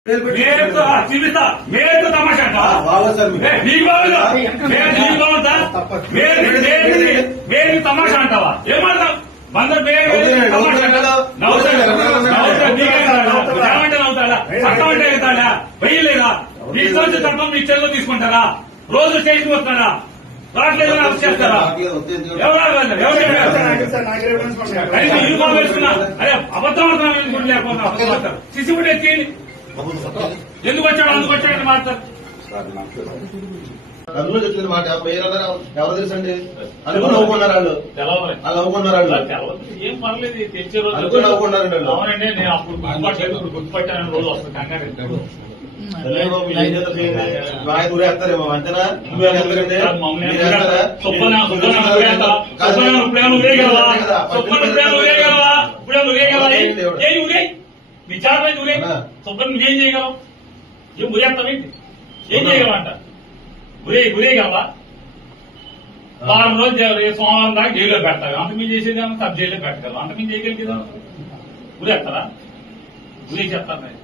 చూపిస్తా మేరకు తమాషా మేరకు తమాషా అంటావా ఏమంటావు బందర్ ఏమంటే అవుతాడా చట్టం అంటే అవుతాడా వెయ్యలేదా తీసుకొచ్చి చట్టం మీ చెల్లో తీసుకుంటారా రోజు స్టేషన్ వస్తాడా రావట్లేదు అరెస్ట్ చేస్తారా యూనిఫామ్ వేసుకున్నా అరే అబద్ధం అవుతున్నా లేకపోతే సిసి కూడా ఎక్కింది ఎందుకు వచ్చాడు అందుకు వచ్చాడని మాట్లాడు అందులో చెప్పింది మాట ఎవరు తెలుసండి అనుకుని నవ్వుకున్నారు వాళ్ళు నవ్వుకున్నారు వాళ్ళు ఏం పర్లేదు తెచ్చే రోజు అనుకుని నవ్వుకున్నారు అవునండి నేను అప్పుడు గుర్తుపట్టాను రోజు వస్తాను కంగారు ఊరేస్తారేమో అంతేనా ఎందుకంటే నీ చాలా ఊరే సుబ్బని నువ్వేం చేయగలవు ఏం ఊరేస్తావేంటి ఏం చేయగలవంట ఊరేయగలవా వారం రోజు సోమవారం దాకా జైల్లో పెడతావు అంతమీ చేసేది సబ్ జైల్లో పెట్టగలవు అంతమీ చేయగలిగేదా ఊరేస్తారా ఊరే చెప్తాను